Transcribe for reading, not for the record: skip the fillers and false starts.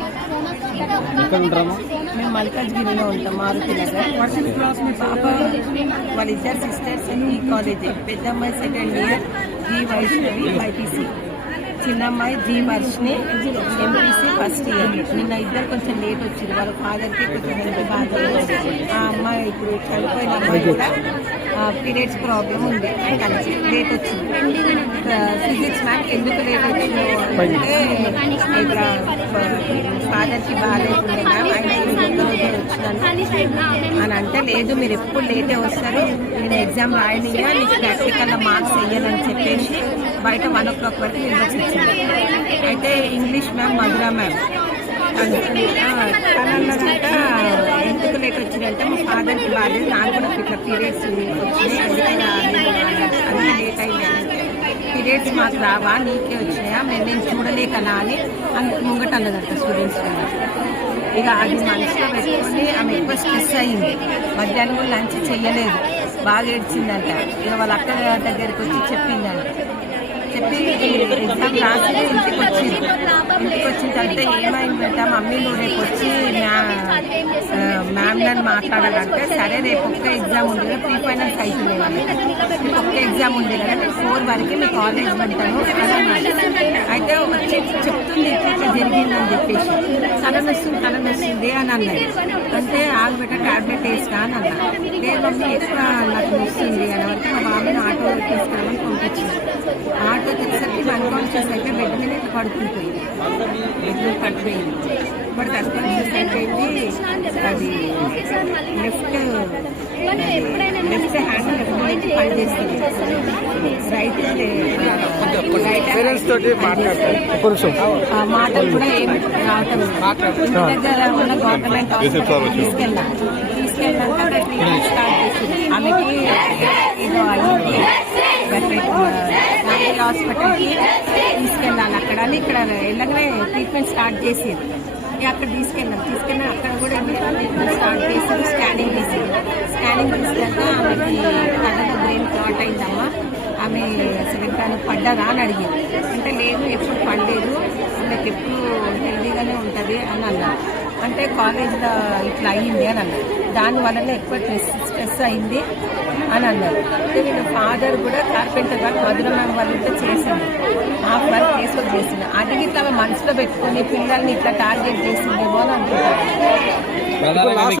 లక్ష్మి. మేము మల్కాజ్గిరిలో ఉంటాం, మారుతి నగర్. పాప వాళ్ళిద్దరు సిస్టర్స్ ఈ కాలేజీ. పెద్ద అమ్మాయి second year G Vaishnavi BiPC, చిన్న అమ్మాయి G Varshini MPC first year. నిన్న ఇద్దరు కొంచెం లేట్ వచ్చింది, వాళ్ళ ఫాదర్కి కొంచెం హెల్త్ బాగా. ఆ అమ్మాయి ఇప్పుడు చనిపోయిన అమ్మాయి కూడా పీరియడ్స్ ప్రాబ్లం ఉంది, కలిసి లేట్ వచ్చింది. ఫిజిక్స్ మ్యామ్ ఎందుకు లేట్ వచ్చిందో అంటే ఇట్లా ఫాదర్కి బాగాలేకుండా మ్యామ్ ఆయన ఒక్కరోజే వచ్చినాను అని అంటే, లేదు మీరు ఎప్పుడు లేటే వస్తారు, నేను ఎగ్జామ్ రాయనియా, నీకు ప్రాక్టికల్లో మార్క్స్ వేయాలని చెప్పేసి బయట 1 o'clock వరకు నిలబడి వచ్చింది. అయితే ఇంగ్లీష్ మ్యామ్ మధురా మ్యామ్ తనన్నదంట ఎందుకు లేట్ వచ్చిందంటే మా ఫాదర్కి బాగాలేదు, నాకు కూడా ఇట్లా పీరియడ్స్ వచ్చినాయి, ఎందుకైనా అన్నీ లేట్ అయింది. పీరియడ్స్ మాకు రావా, నీకే వచ్చినాయా, నేను చూడలేకనా అని అందుకు ముంగట అన్నదంట స్టూడెంట్స్. ఇక అది మనసులో పెట్టుకొని ఆమె ఎక్కువ స్ట్రెస్ అయ్యింది. మధ్యాహ్నం కూడా లంచ్ చెయ్యలేదు, బాగా ఏడ్చిందంట. ఇక వాళ్ళ అక్క దగ్గరికి వచ్చి చెప్పిందంట. చెప్పి ఎగ్జామ్ రాసి ఇంటికి వచ్చిన తర్వాత ఏమైందంట, మమ్మీ నువ్వు రేపు వచ్చి మ్యామ్ నన్ను మాట్లాడాలంటే, సరే రేపు ఒక్క ఎగ్జామ్ ఉంది కదా, ప్రీ ఫైనల్స్ అవుతుంది వాళ్ళకి, రేపు ఒక్క ఎగ్జామ్ ఉంది కదా, నేను 4 వరకు మీ కాలేజ్ ఉంటాను అని. అయితే వచ్చి చెప్తుంది ఇట్లా జరిగిందని చెప్పేసి, తలనొస్తుంది అని అన్నది. అంటే ఆల్బెట్ట టాబ్లెట్ వేసినా అని అన్నా. లేదు మమ్మీ ఎక్కువ నాకు నొస్తుంది అని వరకు మా బాబాని ఆటో తీసుకురామని పంపించింది. ఆటో తెచ్చేసరికి అన్కాన్షియస్ అయితే బెడ్ మీద పడుతుంటుంది, బెడ్ మీద పడిపోయింది. బట్ అన్కాన్షియస్ అయిపోయింది. అది లెఫ్ట్ హ్యాండ్ పనిచేస్తుంది, మాటలు కూడా ఏమి రావటం. దగ్గర ఉన్న గవర్నమెంట్ హాస్పిటల్ తీసుకెళ్ళాక ట్రీట్మెంట్ స్టార్ట్ చేసింది. ఆమెకి ఏదో అయ్యింది, హాస్పిటల్కి తీసుకెళ్ళాలి అక్కడ అని. ఇక్కడ వెళ్ళగానే ట్రీట్మెంట్ స్టార్ట్ చేసేది. అక్కడ తీసుకెళ్ళి అక్కడ కూడా ట్రీట్మెంట్ స్టార్ట్ చేసి స్కానింగ్ తీసుకెళ్తా ఆమెకి కళ్ళలో బ్రెయిన్ క్లాట్ అయిందమ్మా, ఆమె అసలు తను పడ్డదా అని అడిగింది. అంటే లేదు ఎప్పుడు పడలేదు, ఆమెకి ఎప్పుడు హెల్దీగానే ఉంటుంది అని అన్నారు. అంటే కాలేజ్లో ఇట్లా అయ్యింది అని అన్నారు, దానివల్లనే ఎక్కువ స్ట్రెస్ అయింది అని అన్నారు. అంటే వీళ్ళ ఫాదర్ కూడా కార్పెంటర్ గారు మధుర మ్యామ్ వాళ్ళతో చేసింది, హాఫ్ వర్క్ చేసింది. అది ఇట్లా మనసులో పెట్టుకొని పిల్లల్ని ఇట్లా టార్గెట్ చేసిందేమో అని అనుకుంటారు.